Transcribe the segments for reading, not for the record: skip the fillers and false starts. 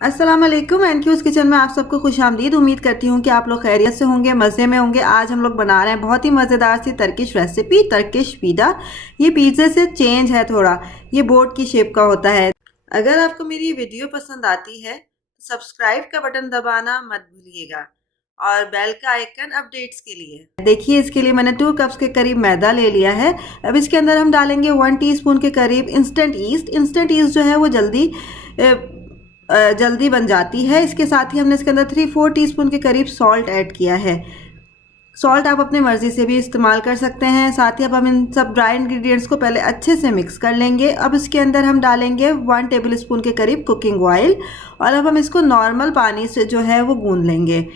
अस्सलाम वालेकुम। एनक्यूज़ किचन में आप सबको खुश आमदीद। उम्मीद करती हूँ कि आप लोग खैरियत से होंगे, मज़े में होंगे। आज हम लोग बना रहे हैं बहुत ही मज़ेदार सी टर्किश रेसिपी, टर्किश पिज़्ज़ा। ये पिज़्ज़े से चेंज है थोड़ा, ये बोट की शेप का होता है। अगर आपको मेरी वीडियो पसंद आती है तो सब्सक्राइब का बटन दबाना मत भूलिएगा और बेल का आइकन अपडेट्स के लिए। देखिए, इसके लिए मैंने 2 कप्स के करीब मैदा ले लिया है। अब इसके अंदर हम डालेंगे 1 टीस्पून के करीब इंस्टेंट ईस्ट। इंस्टेंट ईस्ट जो है वो जल्दी बन जाती है। इसके साथ ही हमने इसके अंदर 3-4 टीस्पून के करीब सॉल्ट ऐड किया है। सॉल्ट आप अपनी मर्ज़ी से भी इस्तेमाल कर सकते हैं। साथ ही अब हम इन सब ड्राई इंग्रेडिएंट्स को पहले अच्छे से मिक्स कर लेंगे। अब इसके अंदर हम डालेंगे 1 टेबल स्पून के करीब कुकिंग ऑयल और अब हम इसको नॉर्मल पानी से जो है वो गूंद लेंगे।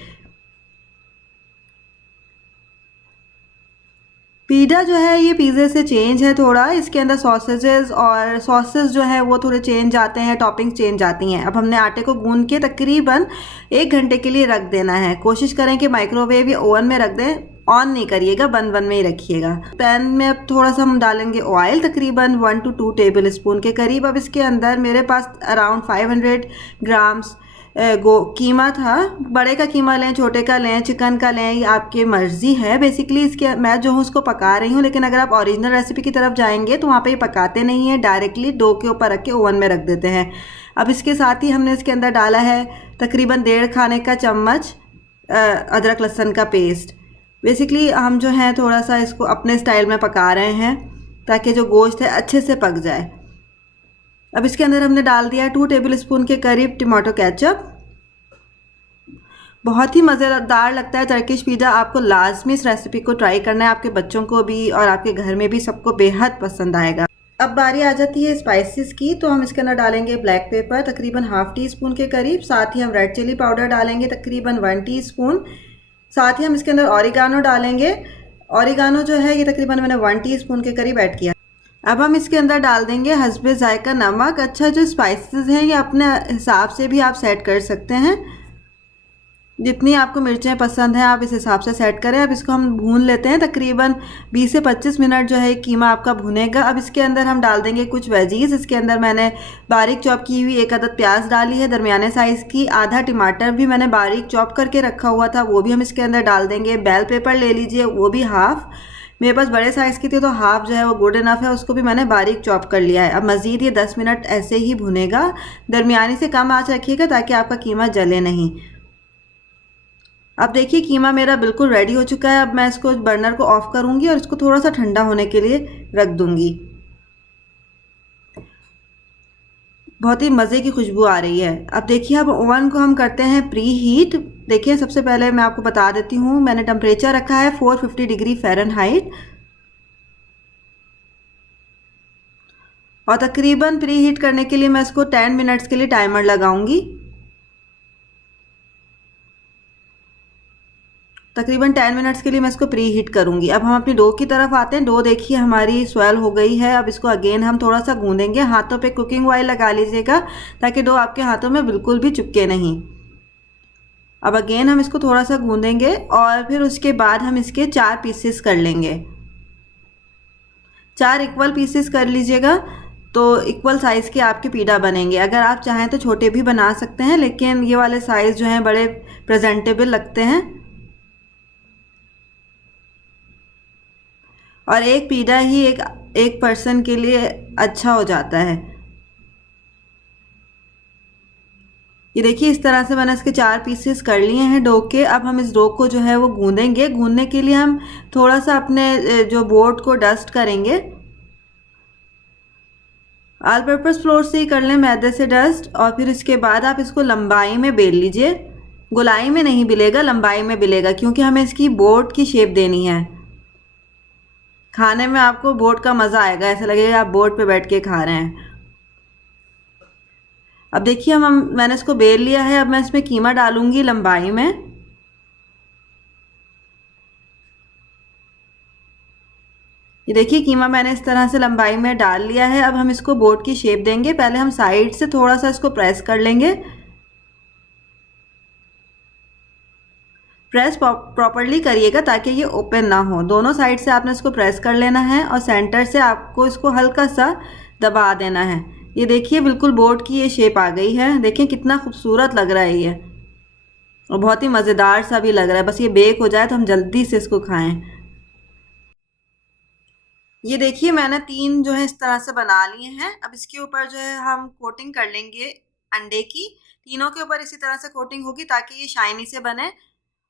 पिज़्ज़ा जो है ये पिज़्ज़े से चेंज है थोड़ा। इसके अंदर सॉसेस जो है वो थोड़े चेंज आते हैं, टॉपिंग्स चेंज आती हैं। अब हमने आटे को गूंद के तकरीबन 1 घंटे के लिए रख देना है। कोशिश करें कि माइक्रोवेव या ओवन में रख दें, ऑन नहीं करिएगा, बंद में ही रखिएगा। पैन में अब थोड़ा सा हम डालेंगे ऑयल, तकरीबन 1 to 2 टेबल स्पून के करीब। अब इसके अंदर मेरे पास अराउंड 500 ग्राम्स कीमा था। बड़े का कीमा लें, छोटे का लें, चिकन का लें, ये आपकी मर्ज़ी है। बेसिकली इसके मैं जो हूँ उसको पका रही हूँ, लेकिन अगर आप ओरिजिनल रेसिपी की तरफ जाएंगे तो वहाँ पे ये पकाते नहीं है, डायरेक्टली डो के ऊपर रख के ओवन में रख देते हैं। अब इसके साथ ही हमने इसके अंदर डाला है तकरीबन 1.5 खाने का चम्मच अदरक लहसुन का पेस्ट। बेसिकली हम जो है थोड़ा सा इसको अपने स्टाइल में पका रहे हैं ताकि जो गोश्त है अच्छे से पक जाए। अब इसके अंदर हमने डाल दिया 2 टेबल स्पून के करीब टमाटो केचप। बहुत ही मज़ेदार लगता है टर्किश पिज़्ज़ा। आपको लाजमी इस रेसिपी को ट्राई करना है, आपके बच्चों को भी और आपके घर में भी सबको बेहद पसंद आएगा। अब बारी आ जाती है स्पाइसेस की, तो हम इसके अंदर डालेंगे ब्लैक पेपर तकरीबन ½ टीस्पून के करीब। साथ ही हम रेड चिली पाउडर डालेंगे तकरीबन 1 टीस्पून। साथ ही हम इसके अंदर ऑरिगानो डालेंगे। ऑरिगानो जो है ये तकरीबन मैंने 1 टीस्पून के करीब ऐड किया। अब हम इसके अंदर डाल देंगे हस्बे जायका नमक। अच्छा, जो स्पाइसेस हैं ये अपने हिसाब से भी आप सेट कर सकते हैं, जितनी आपको मिर्चें पसंद हैं आप इस हिसाब से सेट करें। अब इसको हम भून लेते हैं, तकरीबन 20 से 25 मिनट जो है कीमा आपका भुनेगा। अब इसके अंदर हम डाल देंगे कुछ वेजीज। इसके अंदर मैंने बारीक चॉप की हुई 1 अदद प्याज डाली है दरमियाने साइज़ की। आधा टमाटर भी मैंने बारीक चॉप करके रखा हुआ था, वो भी हम इसके अंदर डाल देंगे। बेल पेपर ले लीजिए, वो भी हाफ़। मेरे पास बड़े साइज़ की थी तो हाफ़ जो है वो गुड इनफ है, उसको भी मैंने बारीक चॉप कर लिया है। अब मज़ीद ये 10 मिनट ऐसे ही भुनेगा। दरमियानी से कम आँच रखिएगा ताकि आपका कीमा जले नहीं। अब देखिए कीमा मेरा बिल्कुल रेडी हो चुका है। अब मैं इसको बर्नर को ऑफ़ करूँगी और इसको थोड़ा सा ठंडा होने के लिए रख दूँगी। बहुत ही मज़े की खुशबू आ रही है। अब देखिए, अब ओवन को हम करते हैं प्री हीट। देखिए, सबसे पहले मैं आपको बता देती हूँ, मैंने टेम्परेचर रखा है 450 डिग्री फ़ारेनहाइट और तकरीबन प्री हीट करने के लिए मैं इसको 10 मिनट्स के लिए टाइमर लगाऊंगी। तकरीबन 10 मिनट्स के लिए मैं इसको प्री हीट करूंगी। अब हम अपनी डो की तरफ आते हैं। डो देखिए हमारी स्वेल हो गई है। अब इसको अगेन हम थोड़ा सा गूंदेंगे। हाथों पे कुकिंग ऑयल लगा लीजिएगा ताकि डो आपके हाथों में बिल्कुल भी चिपके नहीं। अब अगेन हम इसको थोड़ा सा गूंदेंगे और फिर उसके बाद हम इसके 4 पीसेस कर लेंगे। 4 इक्वल पीसेस कर लीजिएगा तो इक्वल साइज़ के आपके पिज़्ज़ा बनेंगे। अगर आप चाहें तो छोटे भी बना सकते हैं, लेकिन ये वाले साइज़ जो हैं बड़े प्रेजेंटेबल लगते हैं और एक पिज़्ज़ा ही एक पर्सन के लिए अच्छा हो जाता है। ये देखिए, इस तरह से मैंने इसके 4 पीसेस कर लिए हैं डो के। अब हम इस डो को जो है वो गूंदेंगे। गूंदने के लिए हम थोड़ा सा अपने जो बोर्ड को डस्ट करेंगे। ऑल पर्पस फ्लोर से ही कर लें, मैदे से डस्ट। और फिर इसके बाद आप इसको लंबाई में बेल लीजिए। गोलाई में नहीं बिलेगा, लंबाई में बिलेगा, क्योंकि हमें इसकी बोर्ड की शेप देनी है। खाने में आपको बोर्ड का मज़ा आएगा, ऐसा लगेगा आप बोर्ड पे बैठ के खा रहे हैं। अब देखिए मैंने इसको बेल लिया है। अब मैं इसमें कीमा डालूंगी लंबाई में। ये देखिए, कीमा मैंने इस तरह से लंबाई में डाल लिया है। अब हम इसको बोर्ड की शेप देंगे। पहले हम साइड से थोड़ा सा इसको प्रेस कर लेंगे। प्रेस प्रॉपरली करिएगा ताकि ये ओपन ना हो। दोनों साइड से आपने इसको प्रेस कर लेना है और सेंटर से आपको इसको हल्का सा दबा देना है। ये देखिए बिल्कुल बोट की ये शेप आ गई है। देखिए कितना खूबसूरत लग रहा है ये, और बहुत ही मज़ेदार सा भी लग रहा है। बस ये बेक हो जाए तो हम जल्दी से इसको खाएं। ये देखिए मैंने 3 जो है इस तरह से बना लिए हैं। अब इसके ऊपर जो है हम कोटिंग कर लेंगे अंडे की। तीनों के ऊपर इसी तरह से कोटिंग होगी ताकि ये शाइनी से बने।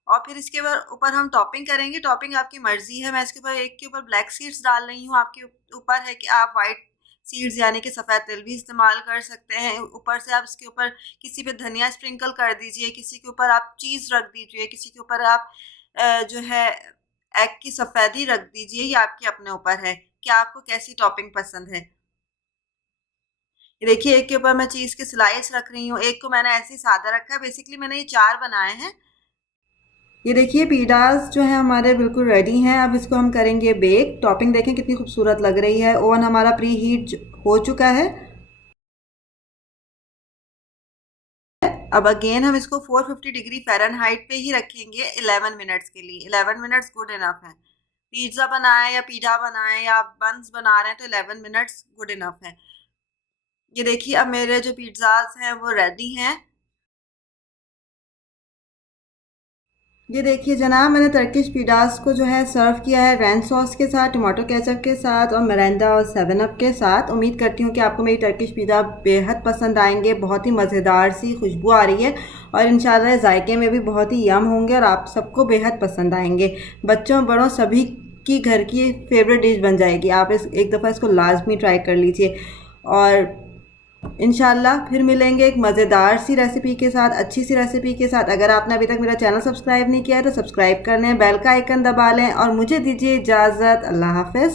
और फिर इसके ऊपर हम टॉपिंग करेंगे। टॉपिंग आपकी मर्जी है। मैं इसके ऊपर एक के ऊपर ब्लैक सीड्स डाल रही हूँ। आपके ऊपर है कि आप वाइट सीड्स यानी कि सफ़ेद तिल भी इस्तेमाल कर सकते हैं। ऊपर से आप इसके ऊपर किसी पे धनिया स्प्रिंकल कर दीजिए, किसी के ऊपर आप चीज़ रख दीजिए, किसी के ऊपर आप जो है एग की सफ़ेदी रख दीजिए। ये आपके अपने ऊपर है कि आपको कैसी टॉपिंग पसंद है। ये देखिए एक के ऊपर मैं चीज़ के स्लाइस रख रही हूँ, एक को मैंने ऐसे ही सादा रखा है। बेसिकली मैंने ये 4 बनाए हैं। ये देखिए पिज़्ज़ाज़ जो है हमारे बिल्कुल रेडी हैं। अब इसको हम करेंगे बेक। टॉपिंग देखें कितनी खूबसूरत लग रही है। ओवन हमारा प्री हीट हो चुका है। अब अगेन हम इसको 450 डिग्री फ़ारेनहाइट पे ही रखेंगे 11 मिनट्स के लिए। 11 मिनट्स गुड इनफ है। पिज़्ज़ा बनाएं या पिज़्ज़ा बनाएं या बंस बना रहे हैं तो 11 मिनट्स गुड इनफ है। ये देखिए अब मेरे जो पिज़्ज़ाज़ हैं वो रेडी हैं। ये देखिए जनाब मैंने टर्किश पिज़्ज़ाज़ को जो है सर्व किया है रैंच सॉस के साथ, टमाटो केचप के साथ और मिरिंडा और 7 अप के साथ। उम्मीद करती हूँ कि आपको मेरी टर्किश पिज़्ज़ा बेहद पसंद आएंगे। बहुत ही मज़ेदार सी खुशबू आ रही है और इंशाल्लाह जायके में भी बहुत ही यम होंगे और आप सबको बेहद पसंद आएंगे। बच्चों बड़ों सभी की घर की फेवरेट डिश बन जाएगी। आप एक दफ़ा इसको लाजमी ट्राई कर लीजिए और इंशाल्लाह फिर मिलेंगे एक मज़ेदार सी रेसिपी के साथ, अच्छी सी रेसिपी के साथ। अगर आपने अभी तक मेरा चैनल सब्सक्राइब नहीं किया है तो सब्सक्राइब कर लें, बेल का आइकन दबा लें और मुझे दीजिए इजाज़त। अल्लाह हाफ़िज़।